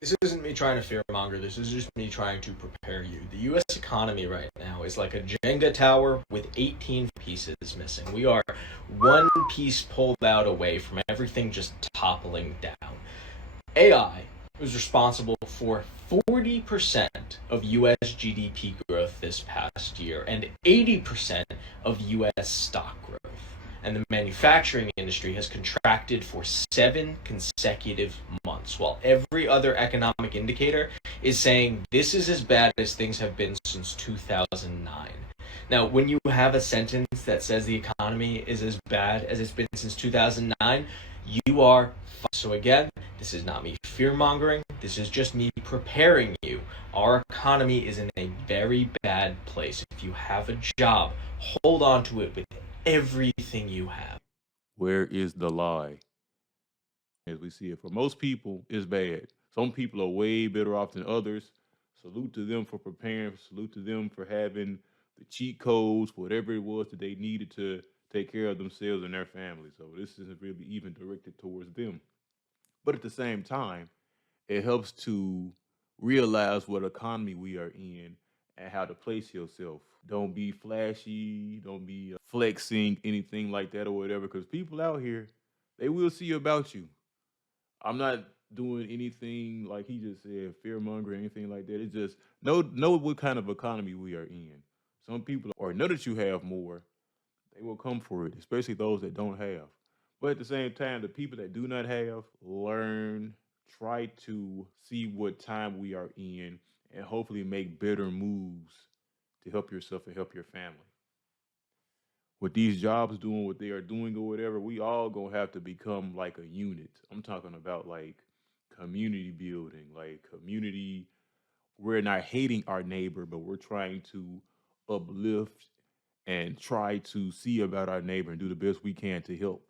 This isn't me trying to fearmonger. This is just me trying to prepare you. The U.S. economy right now is like a Jenga tower with 18 pieces missing. We are one piece pulled out away from everything just toppling down. AI was responsible for 40% of US GDP growth this past year and 80% of US stock growth. And the manufacturing industry has contracted for 7 consecutive months, while every other economic indicator is saying this is as bad as things have been since 2009. Now, when you have a sentence that says the economy is as bad as it's been since 2009, you are. So, again, this is not me fear mongering. This is just me preparing you. Our economy is in a very bad place. If you have a job, hold on to it with everything you have. Where is the lie? As we see it, for most people, it's bad. Some people are way better off than others. Salute to them for preparing. Salute to them for having the cheat codes, whatever it was that they needed to take care of themselves and their families. So this isn't really even directed towards them. But at the same time, it helps to realize what economy we are in and how to place yourself. Don't be flashy, don't be flexing, anything like that or whatever, because people out here, they will see about you. I'm not doing anything like he just said, fear monger or anything like that. It's just know what kind of economy we are in. Some people, or know that you have more, they will come for it, especially those that don't have. But at the same time, the people that do not have, learn, try to see what time we are in, and hopefully make better moves to help yourself and help your family. With these jobs doing what they are doing or whatever, we all gonna have to become like a unit. I'm talking about like community building, like community. We're not hating our neighbor, but we're trying to uplift and try to see about our neighbor and do the best we can to help.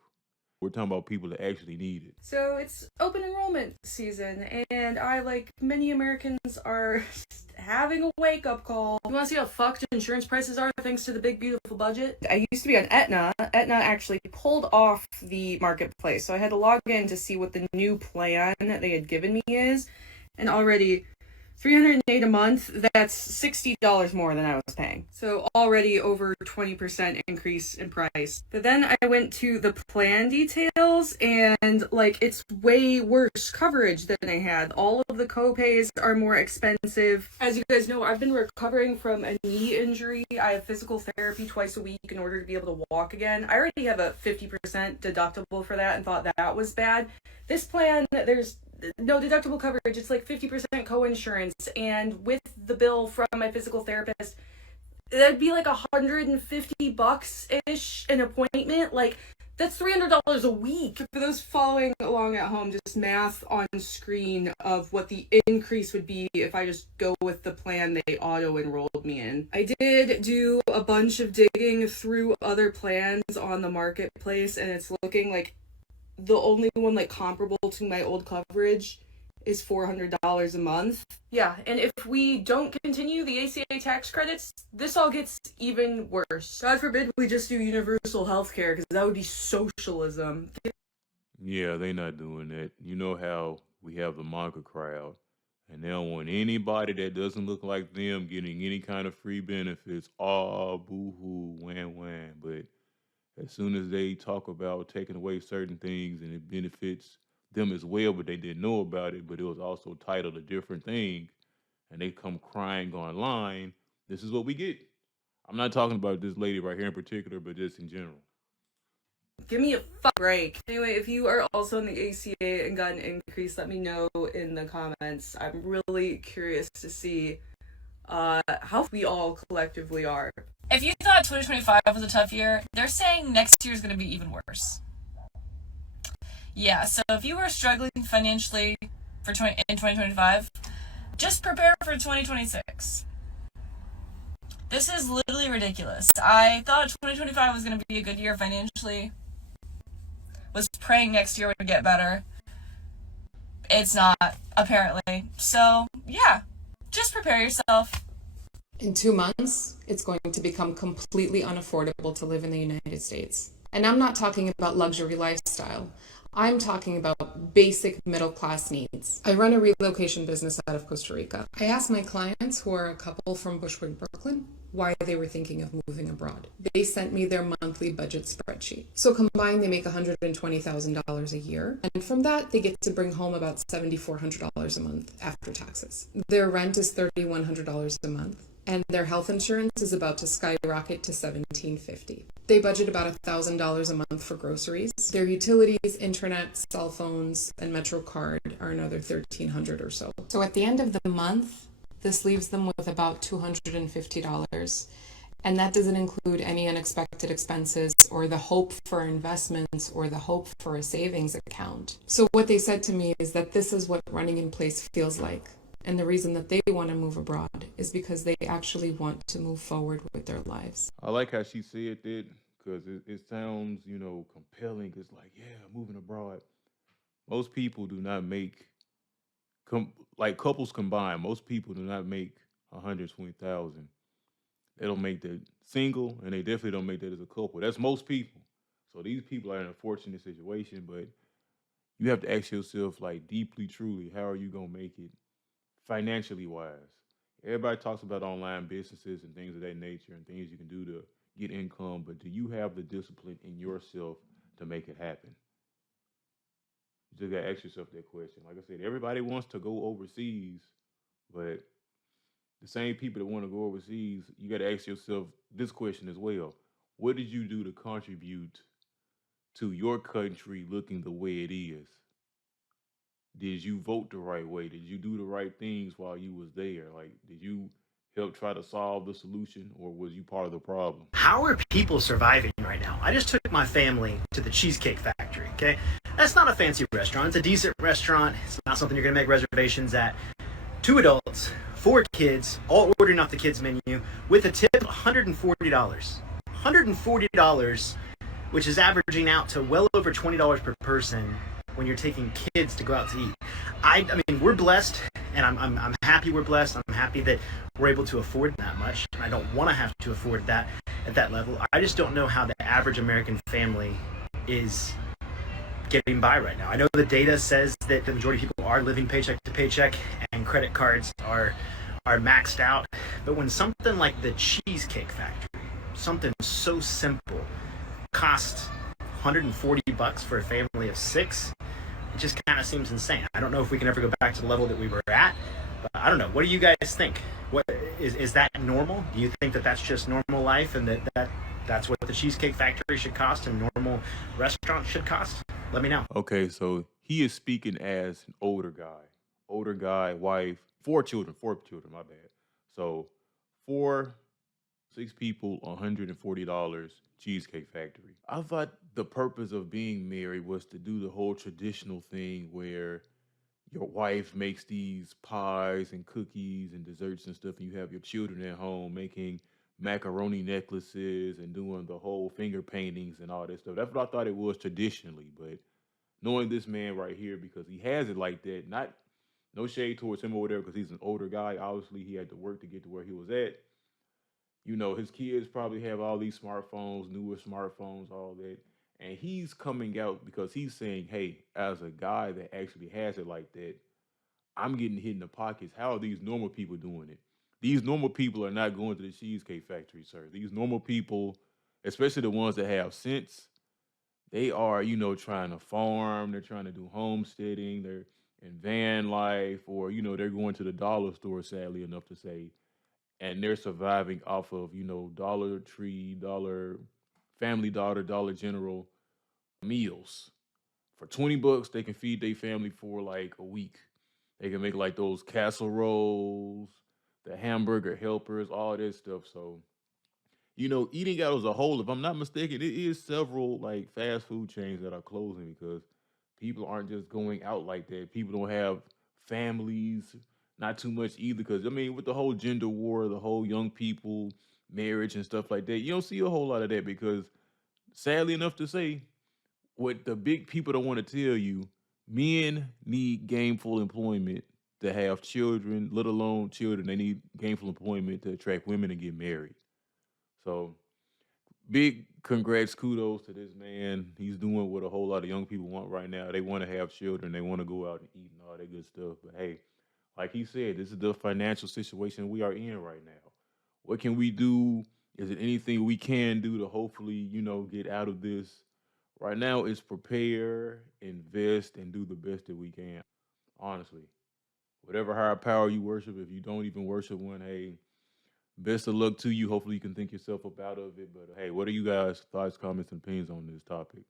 We're talking about people that actually need it. So it's open enrollment season, and I, like many Americans, are having a wake up call. You want to see how fucked insurance prices are thanks to the big, beautiful budget? I used to be on Aetna. Aetna actually pulled off the marketplace, so I had to log in to see what the new plan that they had given me is, and already 308 a month, that's $60 more than I was paying. So already over 20% increase in price. But then I went to the plan details, and like it's way worse coverage than I had. All of the copays are more expensive. As you guys know, I've been recovering from a knee injury. I have physical therapy twice a week in order to be able to walk again. I already have a 50% deductible for that and thought that was bad. This plan, there's no deductible coverage. It's like 50% co-insurance, and with the bill from my physical therapist, that'd be like $150 ish an appointment. Like, that's $300 a week. For those following along at home, just math on screen of what the increase would be if I just go with the plan they auto enrolled me in. I did do a bunch of digging through other plans on the marketplace, and it's looking like the only one like comparable to my old coverage is $400 a month. Yeah, and if we don't continue the ACA tax credits, this all gets even worse. God forbid we just do universal health care, because that would be socialism. Yeah, they not doing that. You know how we have the manga crowd, and they don't want anybody that doesn't look like them getting any kind of free benefits. Oh, boo hoo, wham wham. But as soon as they talk about taking away certain things and it benefits them as well, but they didn't know about it, but it was also titled a different thing, and they come crying online, this is what we get. I'm not talking about this lady right here in particular, but just in general. Give me a fuck break. Anyway, if you are also in the ACA and got an increase, let me know in the comments. I'm really curious to see how we all collectively are. If you thought 2025 was a tough year, they're saying next year is going to be even worse. Yeah, so if you were struggling financially in 2025, just prepare for 2026. This is literally ridiculous. I thought 2025 was going to be a good year financially. Was praying next year would get better. It's not, apparently. So, yeah, just prepare yourself. In 2 months, it's going to become completely unaffordable to live in the United States. And I'm not talking about luxury lifestyle. I'm talking about basic middle class needs. I run a relocation business out of Costa Rica. I asked my clients, who are a couple from Bushwick, Brooklyn, why they were thinking of moving abroad. They sent me their monthly budget spreadsheet. So combined, they make $120,000 a year. And from that, they get to bring home about $7,400 a month after taxes. Their rent is $3,100 a month. And their health insurance is about to skyrocket to $1,750. They budget about $1,000 a month for groceries. Their utilities, internet, cell phones, and MetroCard are another $1,300 or so. So at the end of the month, this leaves them with about $250. And that doesn't include any unexpected expenses or the hope for investments or the hope for a savings account. So what they said to me is that this is what running in place feels like. And the reason that they want to move abroad is because they actually want to move forward with their lives. I like how she said that because it sounds, compelling. It's like, yeah, moving abroad. Most people do not make, like couples combined, most people do not make 120,000. They don't make that single, and they definitely don't make that as a couple. That's most people. So these people are in a fortunate situation, but you have to ask yourself, like, deeply, truly, how are you gonna make it financially wise? Everybody talks about online businesses and things of that nature and things you can do to get income, but do you have the discipline in yourself to make it happen? You just gotta ask yourself that question. Like I said, everybody wants to go overseas, but the same people that want to go overseas, you gotta ask yourself this question as well. What did you do to contribute to your country looking the way it is? Did you vote the right way? Did you do the right things while you was there? Like, did you help try to solve the solution, or was you part of the problem? How are people surviving right now? I just took my family to the Cheesecake Factory, okay? That's not a fancy restaurant. It's a decent restaurant. It's not something you're going to make reservations at. 2 adults, 4 kids, all ordering off the kids' menu with a tip of $140. $140, which is averaging out to well over $20 per person when you're taking kids to go out to eat. I mean, we're blessed, and I'm happy we're blessed. I'm happy that we're able to afford that much, and I don't want to have to afford that at that level. I just don't know how the average American family is getting by right now. I know the data says that the majority of people are living paycheck to paycheck, and credit cards are maxed out. But when something like the Cheesecake Factory, something so simple, costs $140 for a family of 6, it just kind of seems insane. I don't know if we can ever go back to the level that we were at, but I don't know. What do you guys think? What is that normal? Do you think that that's just normal life, and that's what the Cheesecake Factory should cost and normal restaurants should cost? Let me know. Okay, so he is speaking as an older guy, wife, 4 children, my bad. So 6 people, $140, Cheesecake Factory. I thought the purpose of being married was to do the whole traditional thing where your wife makes these pies and cookies and desserts and stuff, and you have your children at home making macaroni necklaces and doing the whole finger paintings and all that stuff. That's what I thought it was traditionally. But knowing this man right here, because he has it like that, not no shade towards him or whatever, because he's an older guy. Obviously, he had to work to get to where he was at. His kids probably have all these smartphones, newer smartphones, all that. And he's coming out because he's saying, hey, as a guy that actually has it like that, I'm getting hit in the pockets. How are these normal people doing it? These normal people are not going to the Cheesecake Factory, sir. These normal people, especially the ones that have sense, they are, trying to farm. They're trying to do homesteading. They're in van life, or, they're going to the dollar store, sadly enough to say, and they're surviving off of, Dollar Tree, Family Dollar, Dollar General meals. For $20, they can feed their family for like a week. They can make like those casseroles, the hamburger helpers, all this stuff. So, eating out as a whole, if I'm not mistaken, it is several like fast food chains that are closing because people aren't just going out like that. People don't have families, not too much either. Because, with the whole gender war, the whole young people marriage and stuff like that, you don't see a whole lot of that because, sadly enough to say, what the big people don't want to tell you, men need gainful employment to have children, let alone children. They need gainful employment to attract women and get married. So, big congrats, kudos to this man. He's doing what a whole lot of young people want right now. They want to have children. They want to go out and eat and all that good stuff. But hey, like he said, this is the financial situation we are in right now. What can we do? Is it anything we can do to hopefully, get out of this? Right now, it's prepare, invest, and do the best that we can. Honestly, whatever higher power you worship, if you don't even worship one, hey, best of luck to you. Hopefully, you can think yourself up out of it. But hey, what are you guys' thoughts, comments, and opinions on this topic?